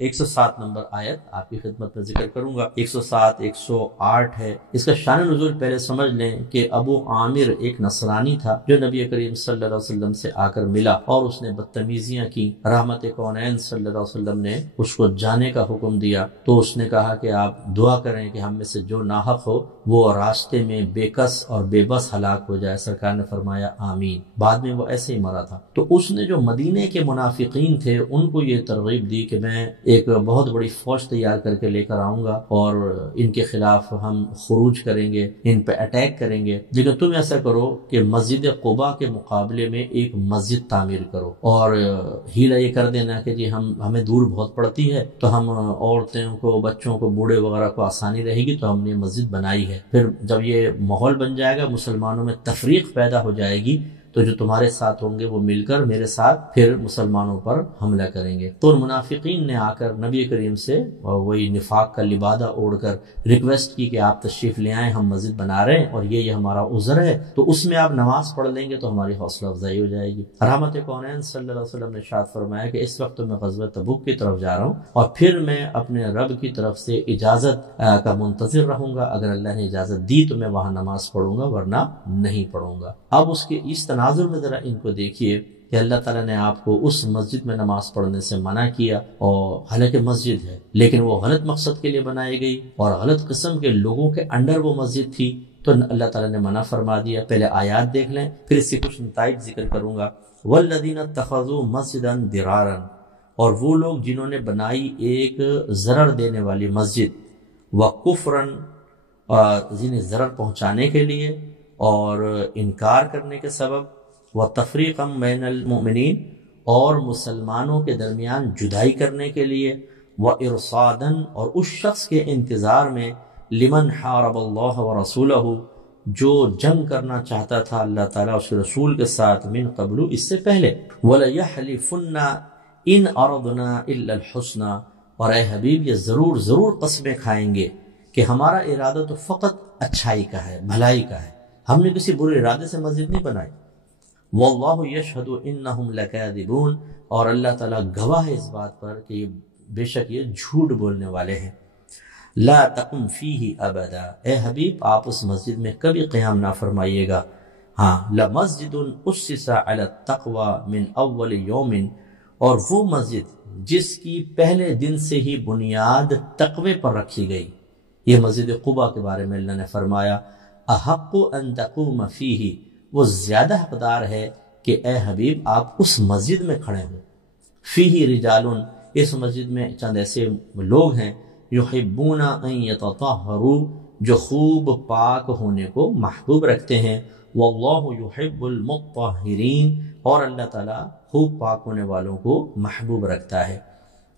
107 number آیت آپ کی خدمت میں ذکر کروں گا. 107 108 ہے. اس کا شان نزول پہلے سمجھ لیں کہ ابو عامر ایک نصرانی تھا جو نبی کریم صلی اللہ علیہ وسلم سے آ کر ملا اور اس نے بدتمیزیاں کی. رحمت کونین صلی اللہ علیہ وسلم نے اس کو جانے کا حکم دیا تو اس نے کہا کہ آپ دعا کریں کہ ہم میں سے جو ناحق ہو وہ راستے میں بے کس اور بے بس ہلاک ہو جائے. سرکار نے فرمایا آمین. بعد میں وہ ایسے ہی مرا تھا. تو اس نے جو مدینے کے منافقین تھے ان کو یہ ترغیب دی کہ میں ایک بہت بڑی فوج تیار کر کے لے کر آؤں گا اور ان کے خلاف ہم خروج کریں گے، ان پہ اٹیک کریں گے، لیکن تم ایسا کرو کہ مسجد قباء کے مقابلے میں ایک مسجد تعمیر کرو اور ہیلا یہ کر دینا کہ جی ہمیں دور بہت پڑتی ہے تو ہم عورتوں کو، بچوں کو، بوڑھے وغیرہ کو آسانی رہے گی تو ہم نے مسجد بنائی ہے. پھر جب یہ ماحول بن جائے گا، مسلمانوں میں تفریق پیدا ہو جائے گی تو جو تمہارے ساتھ ہوں گے وہ مل کر میرے ساتھ پھر مسلمانوں پر حملہ کریں گے. تو منافقین نے آ کر نبی کریم سے وہی نفاق کا لبادہ اوڑھ کر ریکویسٹ کی کہ آپ تشریف لے آئیں، ہم مسجد بنا رہے ہیں اور یہ ہمارا عذر ہے، تو اس میں آپ نماز پڑھ لیں گے تو ہماری حوصلہ افزائی ہو جائے گی. رحمت کونین صلی اللہ علیہ وسلم نے ارشاد فرمایا کہ اس وقت میں غزوہ تبوک کی طرف جا رہا ہوں اور پھر میں اپنے رب کی طرف سے اجازت کا منتظر رہوں گا. اگر اللہ نے اجازت دی تو میں وہاں نماز پڑھوں گا ورنہ نہیں پڑھوں گا. اب اس کے اس تناظر میں ذرا ان کو دیکھیے کہ اللہ تعالیٰ نے آپ کو اس مسجد میں نماز پڑھنے سے منع کیا اور حالانکہ مسجد ہے لیکن وہ غلط مقصد کے لیے بنائی گئی اور غلط قسم کے لوگوں کے انڈر وہ مسجد تھی تو اللہ تعالیٰ نے منع فرما دیا. پہلے آیات دیکھ لیں پھر اس سے کچھ نتائج ذکر کروں گا. والذین اتخذوا مسجدا ضرارا، اور وہ لوگ جنہوں نے بنائی ایک ضرر دینے والی مسجد، وکفرا، جنہیں ضرر پہنچانے کے لیے اور انکار کرنے کے سبب، وتفریقا بین المؤمنین، اور مسلمانوں کے درمیان جدائی کرنے کے لیے، وارصادا، اور اس شخص کے انتظار میں، لمن حارب اللہ ورسولہ، جو جنگ کرنا چاہتا تھا اللہ تعالیٰ اس کے رسول کے ساتھ، من قبل، اس سے پہلے، وَلَيَحْلِفُنَّ إِنْ أَرَدْنَا إِلَّا الْحُسْنَى، اور اے حبیب یہ ضرور قسمیں کھائیں گے کہ ہمارا ارادہ تو فقط اچھائی کا ہے، بھلائی کا ہے، ہم نے کسی برے ارادے سے مسجد نہیں بنائی. واللہ یشہد انہم لکاذبون، اور اللہ تعالیٰ گواہ ہے اس بات پر کہ بے شک یہ جھوٹ بولنے والے ہیں. لا تقم فیہ ابدا، اے حبیب آپ اس مسجد میں کبھی قیام نہ فرمائیے گا. ہاں، لمسجد اسس علی التقوی من اول یوم، اور وہ مسجد جس کی پہلے دن سے ہی بنیاد تقوی پر رکھی گئی. یہ مسجد قباء کے بارے میں اللہ نے فرمایا، احق ان تقوم فیہ، وہ زیادہ حقدار ہے کہ اے حبیب آپ اس مسجد میں کھڑے ہوں. فیہ رجال، اس مسجد میں چند ایسے لوگ ہیں، یحبون ان یتطہروا، جو خوب پاک ہونے کو محبوب رکھتے ہیں. واللہ یحب المطہرین، اور اللہ تعالیٰ خوب پاک ہونے والوں کو محبوب رکھتا ہے.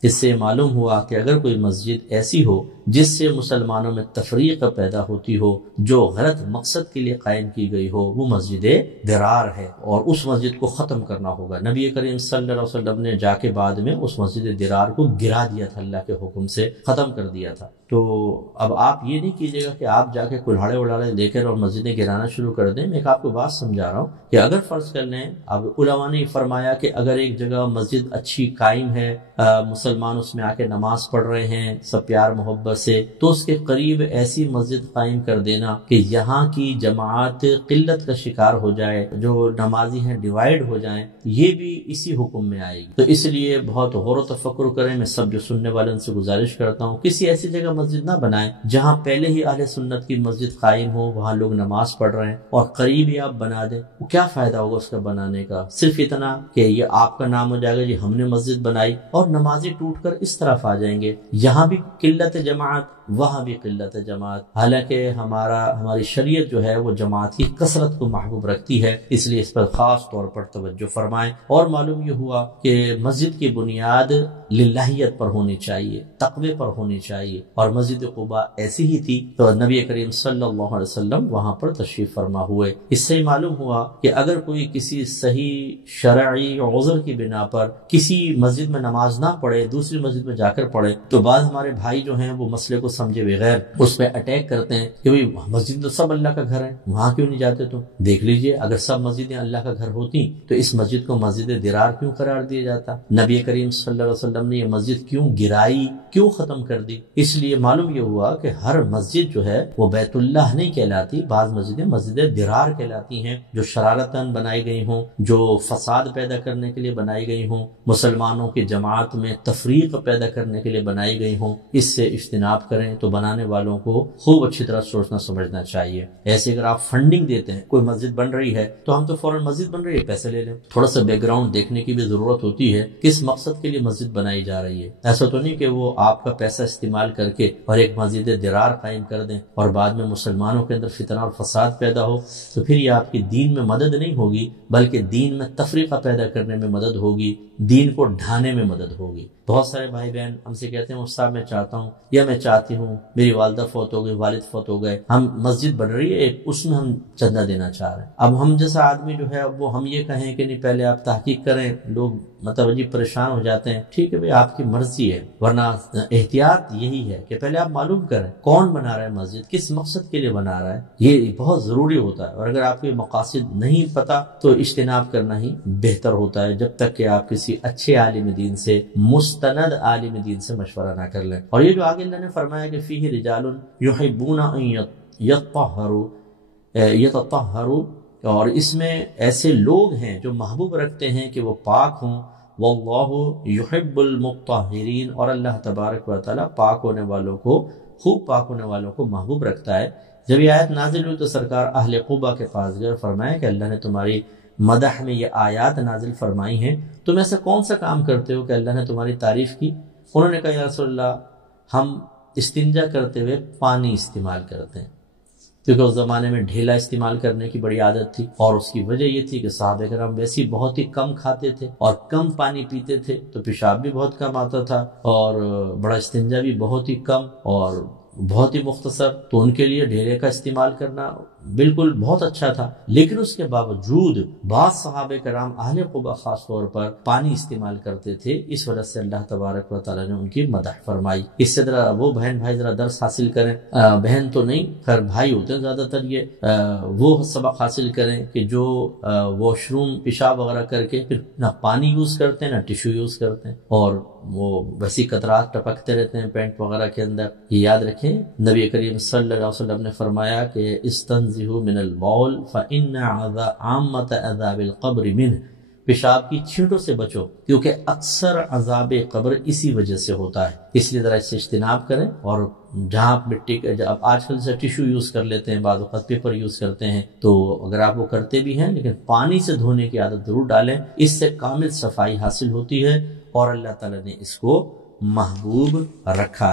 اس سے معلوم ہوا کہ اگر کوئی مسجد ایسی ہو جس سے مسلمانوں میں تفریق پیدا ہوتی ہو، جو غلط مقصد کے لیے قائم کی گئی ہو، وہ مسجد ضرار ہے اور اس مسجد کو ختم کرنا ہوگا. نبی کریم صلی اللہ علیہ وسلم نے جا کے بعد میں اس مسجد ضرار کو گرا دیا تھا، اللہ کے حکم سے ختم کر دیا تھا. تو اب آپ یہ نہیں کیجیے گا کہ آپ جا کے کلہاڑے وڑاڑے لے کر اور مسجدیں گرانا شروع کر دیں. میں ایک آپ کو بات سمجھا رہا ہوں کہ اگر فرض کر لیں، اب علماء نے فرمایا کہ اگر ایک جگہ مسجد اچھی قائم ہے، مسلمان اس میں آ کے نماز پڑھ رہے ہیں سب پیار محبت سے، تو اس کے قریب ایسی مسجد قائم کر دینا کہ یہاں کی جماعت قلت کا شکار ہو جائے، جو نمازی ہیں ڈیوائیڈ ہو جائیں، یہ بھی اسی حکم میں آئے گی. تو اس لیے بہت غور و تفکر کریں. میں سب جو سننے والوں سے گزارش کرتا ہوں کسی ایسی جگہ مسجد نہ بنائیں جہاں پہلے ہی اہل سنت کی مسجد قائم ہو، وہاں لوگ نماز پڑھ رہے ہیں اور قریب ہی آپ بنا دیں. وہ کیا فائدہ ہوگا اس کا بنانے کا؟ صرف اتنا کہ یہ آپ کا نام ہو جائے گا جی ہم نے مسجد بنائی، اور نمازی ٹوٹ کر اس طرف آ جائیں گے. یہاں بھی قلت جماعت، وہاں بھی قلت جماعت. حالانکہ ہماری شریعت جو ہے وہ جماعت کی کثرت کو محبوب رکھتی ہے، اس لیے اس پر خاص طور پر توجہ فرمائیں. اور معلوم یہ ہوا کہ مسجد کی بنیاد للہیت پر ہونی چاہیے، تقوی پر ہونی چاہیے، اور مسجد قباء ایسی ہی تھی تو نبی کریم صلی اللہ علیہ وسلم وہاں پر تشریف فرما ہوئے۔ اس سے معلوم ہوا کہ اگر کوئی کسی صحیح شرعی عذر کی بنا پر کسی مسجد میں نماز نہ پڑھے، دوسری مسجد میں جا کر پڑھے، تو بعض ہمارے بھائی جو ہیں وہ مسئلے کو سمجھے بغیر اس پہ اٹیک کرتے ہیں کہ بھئی مسجد تو سب اللہ کا گھر ہے، وہاں کیوں نہیں جاتے تم؟ دیکھ لیجئے اگر سب مسجدیں اللہ کا گھر ہوتی تو اس مسجد کو مسجد درار کیوں قرار دیا جاتا؟ نبی کریم صلی اللہ علیہ وسلم نے یہ مسجد کیوں گرائی، کیوں ختم کر دی؟ اس لیے معلوم یہ ہوا کہ ہر مسجد جو ہے وہ بیت اللہ نہیں کہلاتی، بعض مسجدیں مسجد درار کہلاتی ہیں، جو شرارتاً بنائی گئی ہوں، جو فساد پیدا کرنے کے لیے بنائی گئی ہوں، مسلمانوں کی جماعت میں تفریق پیدا کرنے کے لیے بنائی گئی ہوں۔ اس سے اجتناب کریں تو بنانے والوں کو خوب اچھی طرح سوچنا سمجھنا چاہیے۔ ایسے اگر آپ فنڈنگ دیتے ہیں، کوئی مسجد بن رہی ہے تو ہم تو فوراً مسجد بن رہی ہے پیسے لے لیں، تھوڑا سا بیک گراؤنڈ دیکھنے کی بھی ضرورت ہوتی ہے، کس مقصد کے لیے مسجد بنائی جا رہی ہے۔ ایسا تو نہیں کہ وہ آپ کا پیسہ استعمال کر کے اور ایک مسجد درار قائم کر دیں اور بعد میں مسلمانوں کے اندر فتنہ اور فساد پیدا ہو، تو پھر یہ آپ کی دین میں مدد نہیں ہوگی بلکہ دین میں تفریقہ پیدا کرنے میں مدد ہوگی، دین کو ڈھانے میں مدد ہوگی۔ بہت سارے بھائی بہن ہم سے کہتے ہیں استاد میں چاہتا ہوں یا میں چاہتی ہوں، میری والدہ فوت ہو گئی، والد فوت ہو گئے، ہم مسجد بن رہی ہے ایک، اس میں ہم چندہ دینا چاہ رہے ہیں۔ اب ہم جیسا آدمی جو ہے اب وہ ہم یہ کہیں کہ نہیں پہلے آپ تحقیق کریں، لوگ مطلب عجیب پریشان ہو جاتے ہیں۔ ٹھیک ہے بھئی آپ کی مرضی ہے، ورنہ احتیاط یہی ہے کہ پہلے آپ معلوم کریں کون بنا رہا ہے مسجد، کس مقصد کے لیے بنا رہا ہے، یہ بہت ضروری ہوتا ہے۔ اور اگر آپ کے مقاصد نہیں پتہ تو اجتناب کرنا ہی بہتر ہوتا ہے، جب تک کہ آپ کسی اچھے عالم دین سے، مستند عالم دین سے مشورہ نہ کر لیں۔ اور یہ جو آگے اللہ نے فرمایا کہ فیہ رجال یحبون ان یتطہروا، اور اس میں ایسے لوگ ہیں جو محبوب رکھتے ہیں کہ وہ پاک ہوں، واللہ یحب المطہرین، اور اللہ تبارک و تعالی پاک ہونے والوں کو، خوب پاک ہونے والوں کو محبوب رکھتا ہے۔ جب یہ آیت نازل ہوئی تو سرکار اہل قباء کے پاس گئے اور فرمایا کہ اللہ نے تمہاری مدح میں یہ آیات نازل فرمائی ہیں، تم ایسا کون سا کام کرتے ہو کہ اللہ نے تمہاری تعریف کی؟ انہوں نے کہا یا رسول اللہ ہم استنجا کرتے ہوئے پانی استعمال کرتے ہیں، کیونکہ اس زمانے میں ڈھیلا استعمال کرنے کی بڑی عادت تھی، اور اس کی وجہ یہ تھی کہ صحابہ کرام ویسے بہت ہی کم کھاتے تھے اور کم پانی پیتے تھے، تو پیشاب بھی بہت کم آتا تھا اور بڑا استنجا بھی بہت ہی کم اور بہت ہی مختصر، تو ان کے لیے ڈھیلے کا استعمال کرنا بالکل بہت اچھا تھا۔ لیکن اس کے باوجود بعض صحابہ کرام اہل قباء خاص طور پر پانی استعمال کرتے تھے، اس وجہ سے اللہ تبارک و تعالیٰ نے ان کی مدح فرمائی۔ اس سے ذرا وہ بہن بھائی ذرا درس حاصل کریں، بہن تو نہیں خیر بھائی ہوتے ہیں زیادہ تر، یہ وہ سبق حاصل کریں کہ جو واش روم پیشاب وغیرہ کر کے پھر نہ پانی یوز کرتے ہیں نہ ٹیشو یوز کرتے ہیں، اور وہ ویسی قطرات ٹپکتے رہتے ہیں پینٹ وغیرہ کے اندر۔ یہ یاد رکھیں نبی کریم صلی اللہ علیہ وسلم نے فرمایا کہ استنزہوا من البول فإن عامۃ عذاب القبر منہ، پیشاب کی چھینٹوں سے بچو کیونکہ اکثر عذاب قبر اسی وجہ سے ہوتا ہے، اس لیے ذرا اس سے اجتناب کریں۔ اور جہاں مٹی کا، جب آج کل سے ٹیشو یوز کر لیتے ہیں، بعض اوقات پیپر یوز کرتے ہیں، تو اگر آپ وہ کرتے بھی ہیں لیکن پانی سے دھونے کی عادت ضرور ڈالیں، اس سے کامل صفائی حاصل ہوتی ہے اور اللہ تعالیٰ نے اس کو محبوب رکھا ہے۔